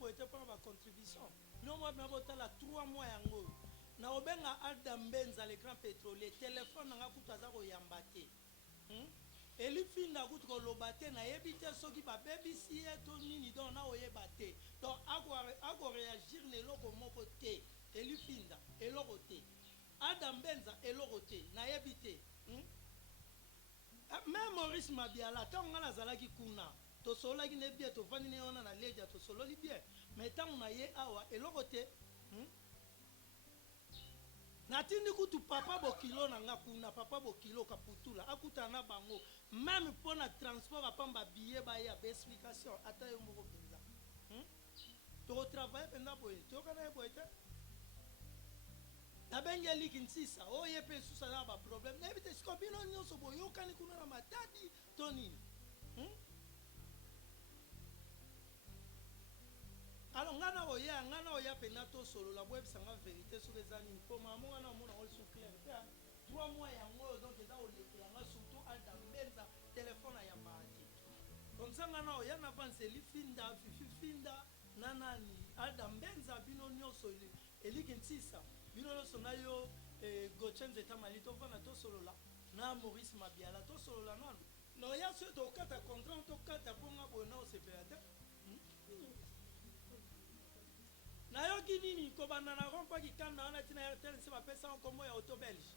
boye te mpona bacontribution bino mwa bina botala 3 mois yango na obenga Adam Benza le grand pétrolier telefone nanga kutu aza koyamba te elifinda kutu koloba te nayebi te soki babebisi ye to nini donc na oyeba te donc akoreagir na eloko moko te elifinda eloko te Adam Benza eloko te nayebi te même Maurice Mabiala ntango nga nazalaki kuna tosololaki ne bien tovandi ne wana na ledia tosololi bien mais ntango na ye awa eloko te natindi kutu papa bokilo na nga kuna papa bokilo kaputula akutana na bango même mpona transport apamba billet baya baexplication ata yo moko mpenza tokotravaille mpenza boye toyokana ye boye te nabengeli Kinsisa oye mpe susu aza na baproblème nayebi te siko bino nyonso boyokani kuna na matadi to nini alors ngana oya pena to solo la boyebisa nga vérité soki eza nini mpo mama wana omona ngo lisu clair te 3 mois yango oyo donc eza olekelanga surtout Adam Benza telefone ayambaka te comme ça ngana oya na avance elifinda fififinda na nani Adam Benza bino nyonso eliki Nsisa bino nyonso na yo Gotchen Zeta Mali tovanda tosolola na Maurice Mabiala tosolola nanu na oya soki tokata contrat tokata mponga boye na osepela te nayoki nini kobanda na rompa kikanda wana tina RTL nse bapesa nkombo ya auto belge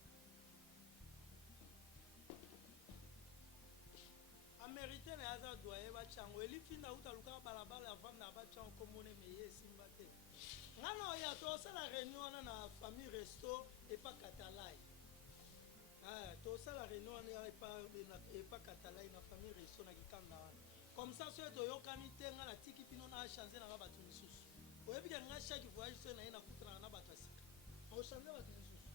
amérité na yaza doye bachango elifinda uta lukaka balabala avanda bachango nkombone meye esimba te ngana oya tosala réunion wana na famille resto epa katalai tosala réunion wana epa katalai na famille resto na kikanda wana comme ça soki toyokani te nga natiki bino na change nanga bato misusu oyebika nga chaque voyage soki naye nakutana na bato asika ochange bato misusu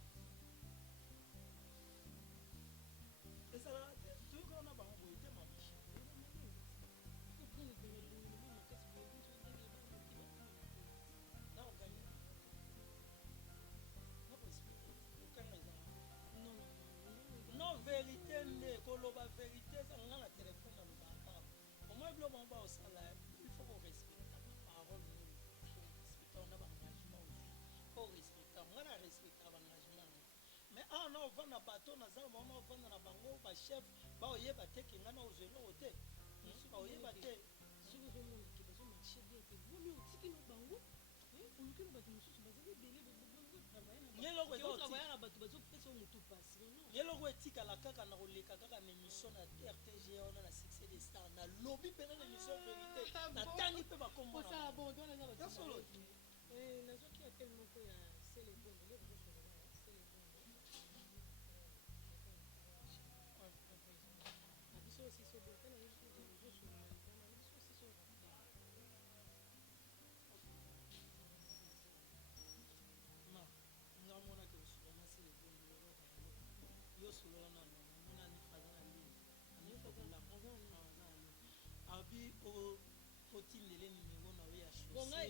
ezalaka te toyokana na bango boye te mabishi non vérité nde koloba vérité ezanga na telefone na lobaka omoi bilo bango baosala il faut korespecta baparole na baengagement ozwi po respecta nga na respecta baengagement yango mais awa na ovanda bato naza mama ovanda na bango bachef baoyeba te ke nga na ozwa eloko te baoyeba te soki ozomonake bazomarche bien te vomi otiki na bango oluki na bato mosusu bazali ebele travaille na bato bazopesa motu pasi yeloko etikala kaka na koleka kaka na émission na RTG wana na succès des stars na lobi mpena na émission vérité natangi mpe bakombona nazwaki apel moko ya selebondo nde bazosolola selebondo biso aussi sobota na biso ozosolola likolo na biso aussi sorappel namonaki osolola selebondo yo solola na mona nifaza na ligne abi otindele nimero na yo ya chaussée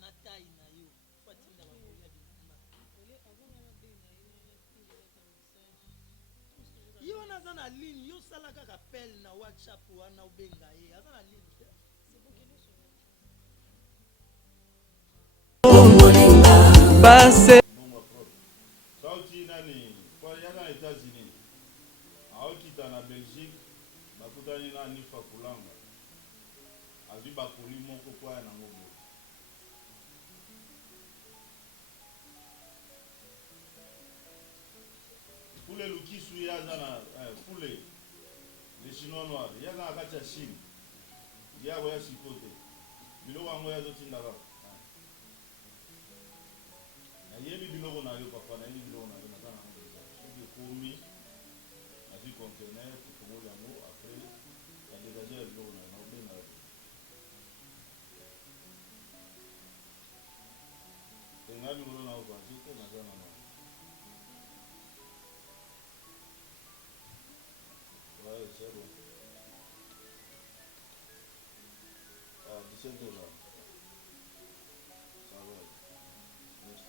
na taille na yo fatinda bakoya bilamba ye wana aza na ligne yo sala kaka pele na whatsapp wana obenga ye aza na ligne te base sauti nani kwa yana États-Unis aokita na Belgique bakutani na Nifa Kulanga azwi bakoli moko kwa ya nango boye pule lukisu yaza na pule le chinois noir yaza na kati ya Chine yabo ya sikote biloko yango yazotindaka nayebi biloko na yo papa nayebi biloko na yo naza na ngo soki ekomi nazwi contener tokongoli yango après ya dégage ya biloko na yo naobenga yo enga mikolo na yo banzi te naza na mama ouais c'est bon 17 $. Ça va. Merci.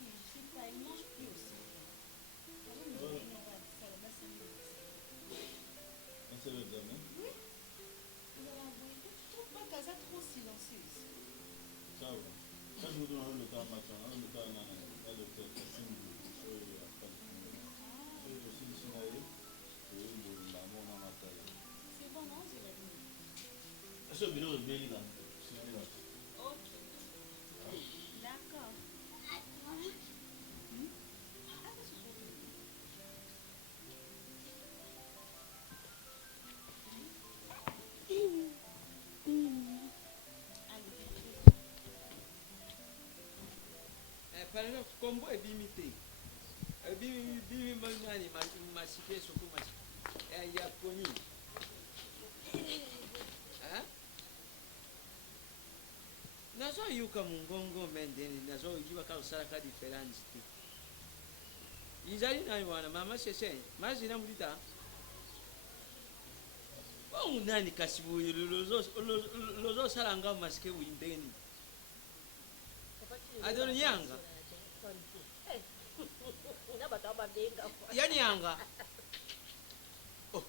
puis je sais pas, elle mange plus aussi. Un seul examen. Oui. Vous avez envoyé. Je trouve pas Kaza trop silencieuse. Ça va. Ça, je vous donne le temps matin, le temps dans le docteur Kassim. C'est bon, non, j'ai la vie. Ce bureau est bien là. Ok. D'accord. Par exemple, combo est limité. Bimi mangani masike soko masike. Ya koni. Hein? Nazo yuka mungongo mendeni, nazo yuka ka usaraka difference. Izali na wana mama sese, mazi na mulita. Bon nani kasibu lozo salanga masike windeni. Adoni nyanga. Yani yanga. Oh.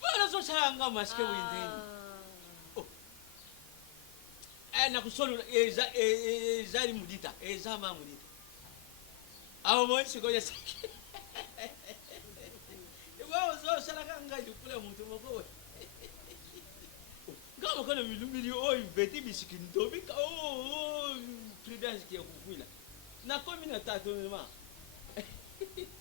Bana so salanga masike windeni. Oh. Na kusolo ezali mulita, ezama mulita. Awo mo sikoya sike. Iwa zo salanga ngaji kula muntu moko. Kama kana milumili oyo beti bisikindo bika prudence qui est kukwila. Na komi na tato mama.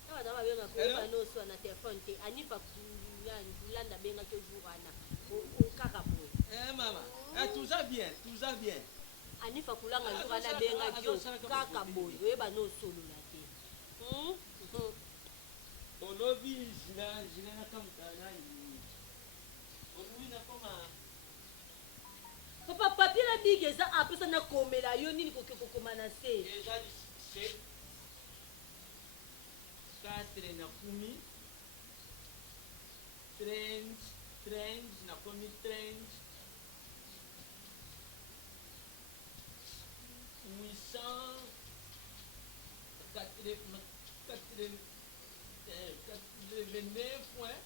Awa dama benga ko no so na téléphone te anifa kulanda benga ke jour ana o kaka bo. Mama, tout ça bien, tout ça bien. Anifa kulanga jour ana benga ke kaka bo. Oyeba no solo na te. Olobi jina na kamta na ni. Olobi na koma Papa papier la big eza apesa na komela yo nini ko komana se. Eza c'est 4 na kumi 30 na kumi 30 889 points.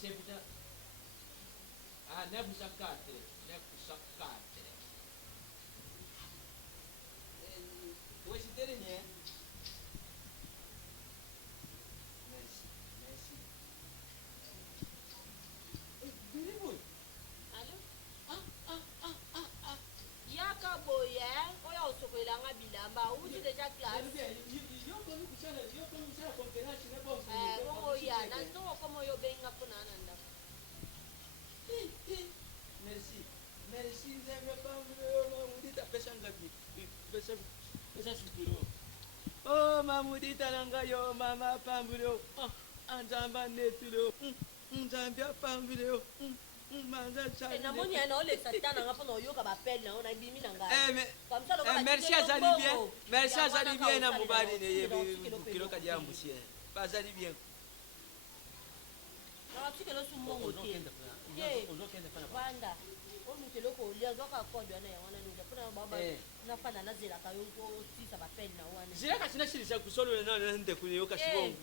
C'est bien. Ah, 904. Oui, c'est dernier. Merci. Allô? Yaka boye, oya osokola nga bilamba, uti déjà classe. Oya, nanto komo yo benga pona nanda. Merci, n'aime pas Mamoudita Peshangabi. Pesa Supiro. Oh, Mamoudita Langayo, Mama Pambulo. Anzamba Netulo. Nzambia Pambulo. Namoni ana ole satana nga pona yoka ba pelle na ona bimi na nga. Comme ça le merci azali bien. Merci azali bien na mobali ne yebi kilo kadia musie. Bazali bien. Na tike lo sumongo te. Wanda. Omu te loko lia zoka kodo na wana ndio pona baba na fana na zela ka yo sisa ba pelle na wana. Zela ka sina shirisa kusolo na nde kuni yoka shibongo.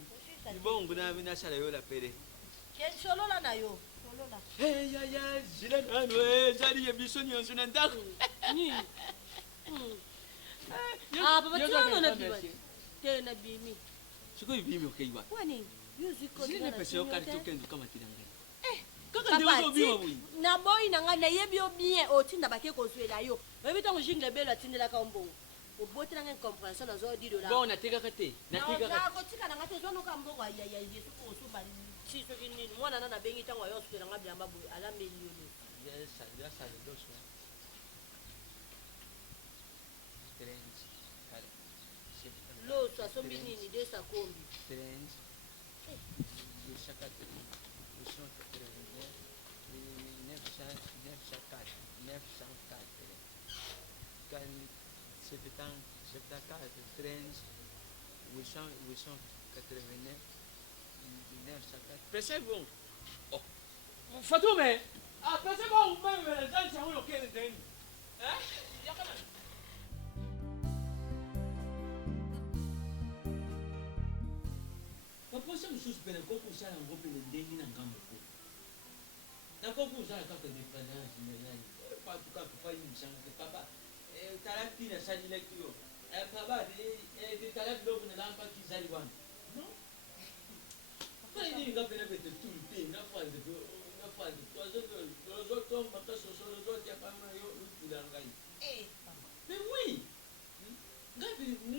Ibongo na mina shala yo la pere. Ke solo la na yo. Hey ya zile nano zali ya bisoni yanzu na ndako. Papa tu na biwa. Te na bimi. Siko bimi okeiwa. Kwani yuko zile ne pese yo kari tokendu kama tilanga. Kaka ndio biwa bui. Na boy na nga na yebi bien o tinda bake ko zwela yo. Webi tongo jingle belo atindela ka mbongo. Obote na compréhension na zo di $. Bon na teka kate. Na teka kate. Na ko tika na ngate zo no ka mbongo ya yesu ko so ba siso kinini mwana na bengi tango yo so na bilamba boy ala milioni. Yes, ça le dos. Lo so so binini de sa kombi. 30. Chaque 889. Pensez bon. Oh. Fatoume. Ah, pensez bon, vous même les gens qui ont le cœur de hein? posa mosusu pene koki osala yango pene ndenge na ngambo po nakoki osala kaka dépendance nani patu kaka fayibisanga papa tala ntina asalilaki yo papa tala biloko nalampaki ezali wana non mpona nini nga pene pete tulu te nafande ozotomba mpe sosolo ozotia pama yo lutula ngai mais oui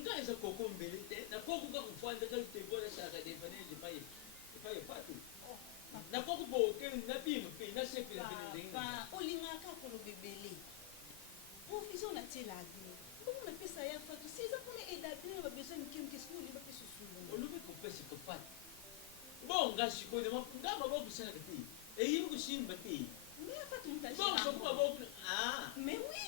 nga eza koko mbele te nakoki kaka kofanda kaka telefone asalaka dépendance epai epatu nakoki boke nabima mpe nasepela pene ndenge olingaka koloba ebele ofisi oyo natiela adine mbongo napesa ya fatu si eza mpona eda adine na babesoin mike soki olimba mpe susulu olobi kopesa kopata bonga sikoyo nga maboko esalaka te eyibi kosimba te mais fatu bon soko maboko mais oui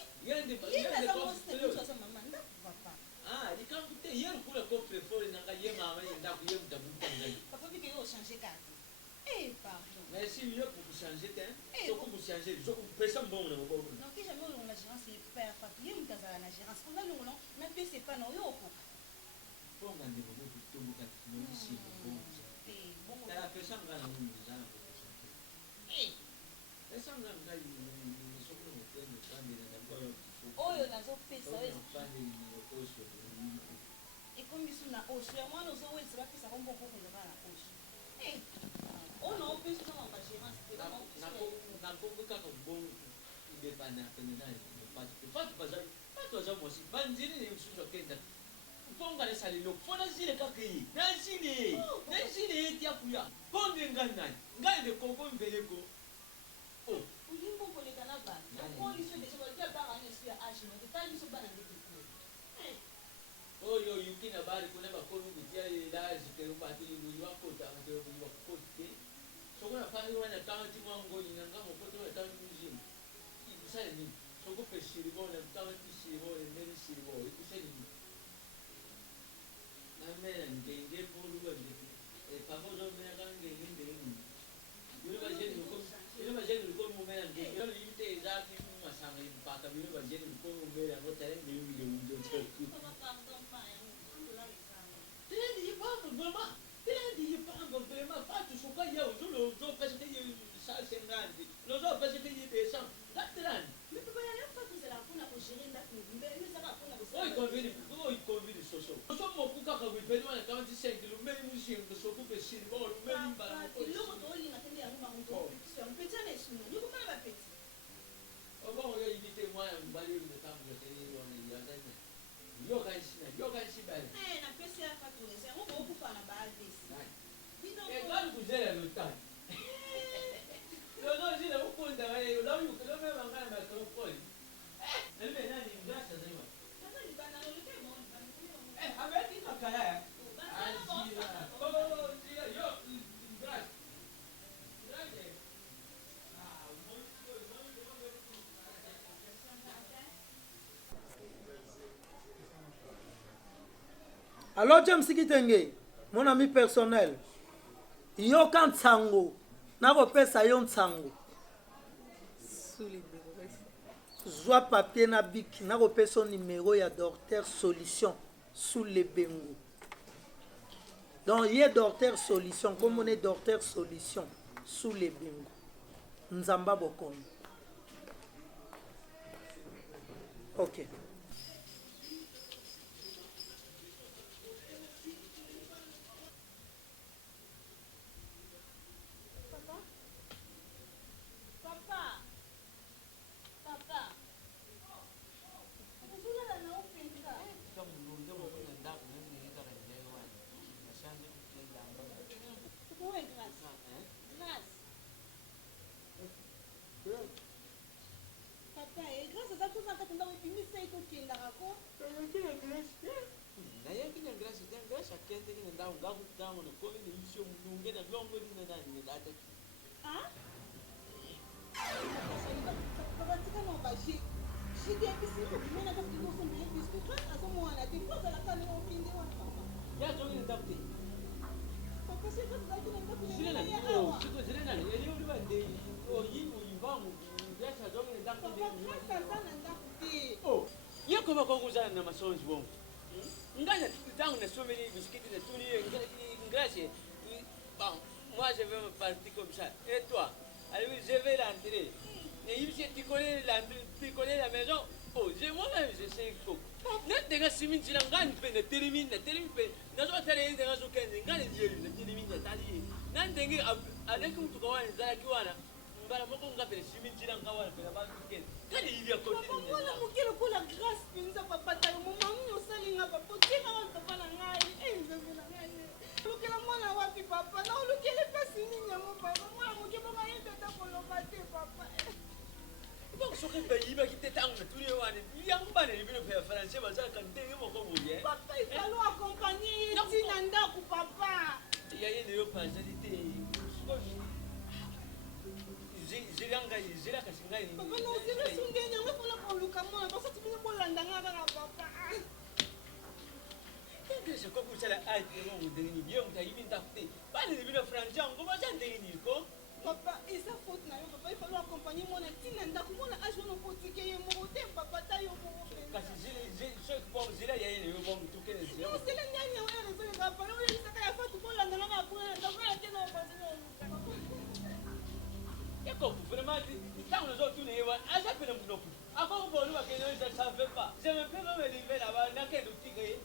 likambo te ye lokula coffre fort nanga ye mama ye ndako ye mutabuta ngai papa bike yo changer carte pardon merci yo pour changer te soko pour changer soko pesa mbongo na maboko non que jamais on la gérance est père fatu ye mutazala na gérance on va longo na pesa pas na yo okoka bonga ndeko boku tumbuka kimisi bongo bongo la pesa ngana mungu sana ko pesa ngana ngai soko no tendo kandi na ndako oyo nazopesa oyo ekomi biso na osho ya mwana ozowelisa bapesa ko mbongo kozaka na osho oyo naopesa ozanga bagérance te nakongo kaka bongo idepana pene nani patu aza mwasi banzili ne mosusu akenda mponga nasala eloko fo nazile kaka ye nazile ye tia kuya mponde ngai nani ngai de kongo mbeleko olimbo koleka na bana okoliso deja batia bana nesu ya age note tala biso bana ndeke ko oyo yuki na bali kuna bakomi kutia elazi kero pati wakota wakote soko na pani wana tanti mwango inanga mokoto na tanti muzima ikusale nini soko peshiri bona tanti shiro ndeni shiro ikusale nini namela ngenge polu wa ndeke pamoja mena ngenge ndeni yule bajeni uko mumela ngenge yule yite zaki masanga mpaka yule bajeni uko mumela ngotale ndeni ndio tsoku vraiment pas tout ce qu'il y a aujourd'hui parce que ça 50 nous autres parce que il est 100 là mais papa il y a pas tout cela pour la gérer la mais ça va pour la il convient soso soso mokuka ka bipelo na kama 5 kilo mais mushi ngo coupe chini bon mais bala ko lo ko oli na tende ya ngoma ngo so mpeta na sunu ni ko mala bapeti bon yo invité moi mbali de temps de télé on est là yoga ici bale na pesa ya fatu les ngo ko kufa na baadhi et quand vous avez le temps non j'ai le compte là où que le même engagement ma téléphone elle me n'a ni grâce à moi avec une makaya Alors James Kitenge, mon ami personnel, yoka ntango nakopesa yo ntango zwa papier na bic nakopesa yo numéro ya docteur solution sous le bengo donc ye docteur solution comme on est docteur solution sous le bengo nzamba bokono ok. Koma kwa kuzana na masonzi bongo nganya tangu na someli bisikiti na tuni ngrasi Bon, moi je vais me partir comme ça. Et toi? Alors je vais l'entrer. Et tu connais la maison? Oh, moi-même je sais il faut. Nantenga siminti na ngani pe na termine pe. Na zo tare ndenga zo kenze ngani yeli na termine na tali. Nantenga avec mtu kwa wana zala kiwana. Mbala moko ngape siminti na ngawana pe na ba kenze. Kali hivi ya koti. Papa mwana mokilo kula grâce pinza papa tayo mama mnyo salinga papa kina wa papa na ngai. Nzambe na ngai. Lukela mwana wapi papa? Na ulukele pasi nini yango papa? Mwana mokilo ngayenda ta koloba te papa. Soki bayiba kitetanga na tuli wana yango bana libino pe français bazaka ndenge moko boye. Papa il faut accompagner tina ndako papa. Ya yene yo pasalité. Zilanga kasingai. Papa no zile sungenya ngafuna koluka mwana basa tibine bolanda ngaka na papa. Qu'est-ce que vous allez être mon dernier bien vous avez mis tapé. Bana libino français ngo bazande ni ko. Papa, et ça faute na yo papa, il faut accompagner mon tina ndako mona age no potike ye mo te papa tayo mo. Kasi ce bon zila ya yene yo bon tout que zila. No zile nyanya wa na zile ka pa, yo saka ya fatu bolanda ngaka kuna ndako ya tena papa. Yako vraiment tant nous autres ne wa aja pele mnopu. Ako bo lu ke no je savais pas. Je me peux me lever là-bas na ke do tigre.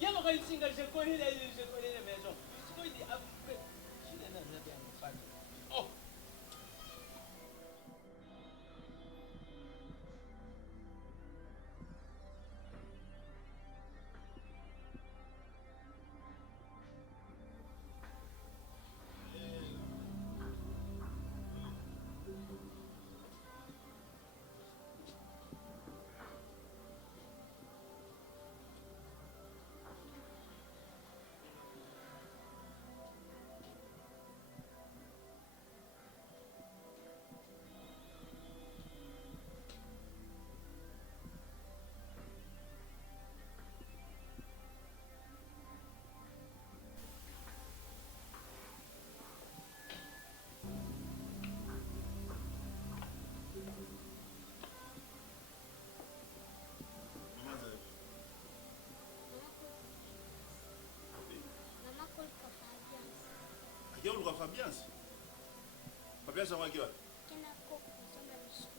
Yama ka singa je connais la maison. Je te dis après je n'ai rien à faire. Oh. Akiwa ulikuwa Fabians? Fabians anakuwa wapi? Kena kopo kusoma biskuti.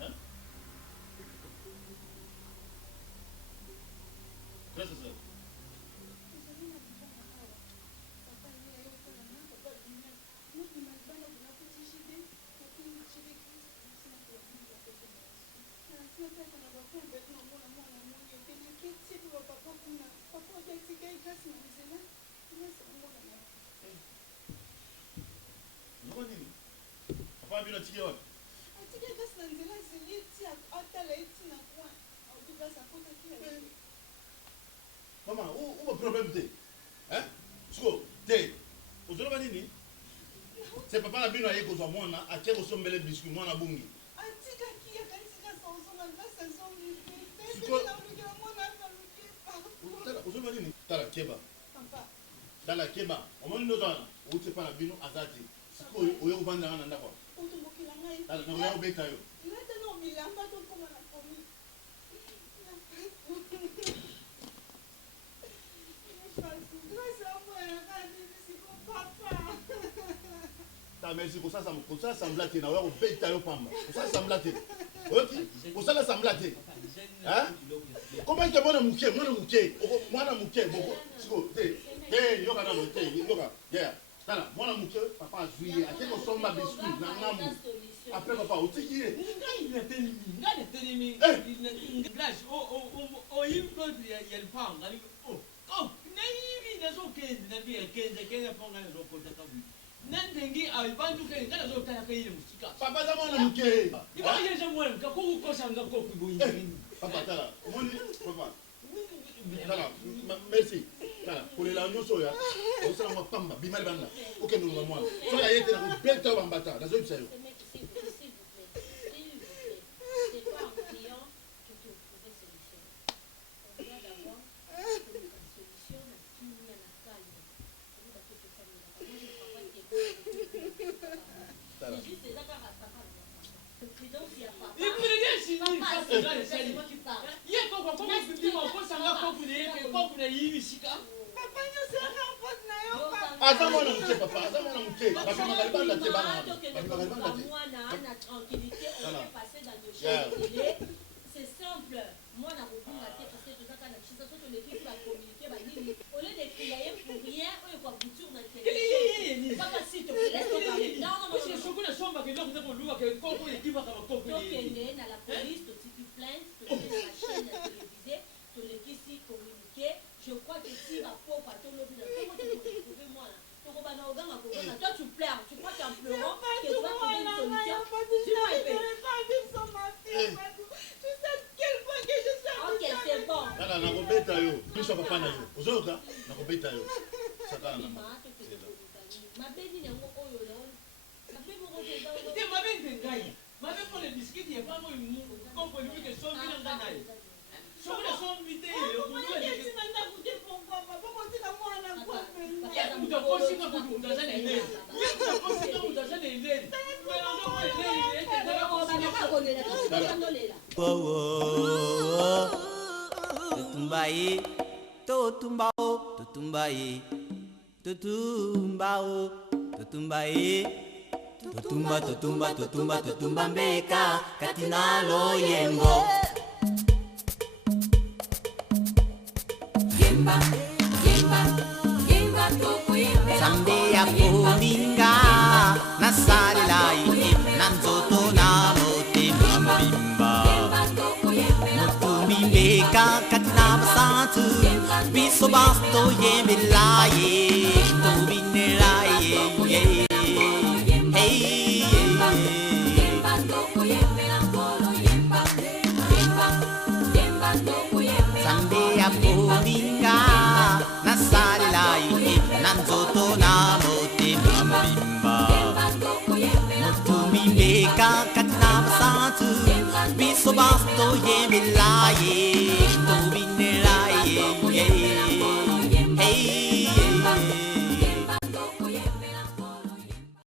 Hein? Qu'est-ce que c'est? Papa bino tiki wapi? Maman, où est le problème? Hein? C'est papa la bino aye kozwa mwana atie kosombele biscuit mwana bungi. Tala keba. Tala keba. Omoni ndo tana. Uti pa na bino azati. Siko oyo kubanda ngana ndako. Tala na oyo beta yo. Merci pour ça semblate na oyo beta yo pamba. Pour ça semblate. OK? Pour ça semblate. Hein? Comment que mwana muke boko siko yoka na lote yoka yeah tala mwana muke papa azuye akeko somba biscuit na ngamu après papa otiki ye ngane telimi glace o yimko ya panga naivi na zo kenze na bia kenze panga na zo kota kabu nandengi alibantu kenze kana zo taya kayile musika papa za mwana muke iba yeje mwana kakuku kosa ngako kuboyini papa tala moni papa tala merci tala pour les langues soya on sera ma pamba bimali banda OK nous nous moi soya yete na beta bambata na zo bisayo Aza mwana muke papa, aza mwana muke. Parce que magalibanda te bana. Na tranquillité, on peut passer dans le champ de télé. C'est simple. Moi na kokunga te parce que tout ça kana chisa soto l'équipe va communiquer ba nini. Au lieu de crier pour rien, on va bouture dans télé. Papa s'il te plaît, laisse tomber. Non, parce que soko na somba que donc ko luwa que koko l'équipe va koko. Donc elle na la police, tu peux plaindre, tu peux la chaîne télévisée, tu l'équipe si communiquer. Je crois que si ma pauvre à ton lobby, comment tu peux trouver moi là? Toi tu pleures, tu crois qu'en pleurant que tu vas trouver une solution. Tu sais quel point que je suis. Ok, c'est bon. Tala na kobeta yo. Biso papa na yo. Ozoka na kobeta yo. Sakana na. Ma baby n'a pas oyo là. Ma baby mo ko da. Te ma baby ngai. Ma baby pour les biscuits il y a pas moi comme pour lui que son vient dans nai. Son le son vite le pour lui que tu n'as goûté pour papa. Papa tu n'as moi na quoi. Ya utakosi kwa kudundaza na ile. Ya utakosi kwa kudundaza na ile. Tutumbaye, tutumbao, tutumbaye, tutumbao, tutumbaye, tutumba, tutumba, tutumba, tutumba mbeka katina loyembo. Yemba, yemba, yemba toko yemba. Sambe ya kuminga, nasari lai, nanzoto na mote mimba. Mutumi mbeka katina basantu, biso basto yembe laye, tubine laye, hey. Sambe ya kuminga, nasari lai, nanzoto na mote mimba. Mutumi mbeka katina basantu, biso basto yembe laye.